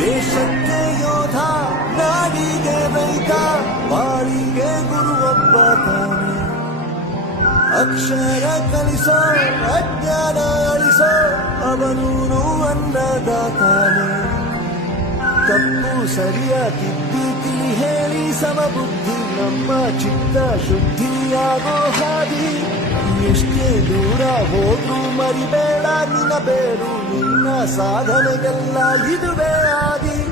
ದೇಶಕ್ಕೆ ಯೋಧ, ನಾಡಿಗೆ ರೈತ, ಬಾಳಿಗೆ ಗುರುವೊಬ್ಬ ತಾನೆ. ಅಕ್ಷರ ಕಲಿಸೋ, ಅಜ್ಞಾನ ಅಳಿಸೋ, ಅವನೂನು ಅನ್ನದಾತಾನೆ. ತಪ್ಪು ಸರಿಯ ತಿದ್ದಿ ತಿಳಿ ಹೇಳಿ ಸಮಬುದ್ಧಿ, ನಮ್ಮ ಚಿತ್ತ ಶುದ್ಧಿಯಾಗೋ ಹಾದಿ. ಎಷ್ಟೇ ದೂರ ಹೋದ್ರೂ ಮರಿಬೇಡ ನಿನ್ನ ಬೇರು, ನಿನ್ನ ಸಾಧನೆಗೆಲ್ಲ ಇದುವೇ ಆದಿ.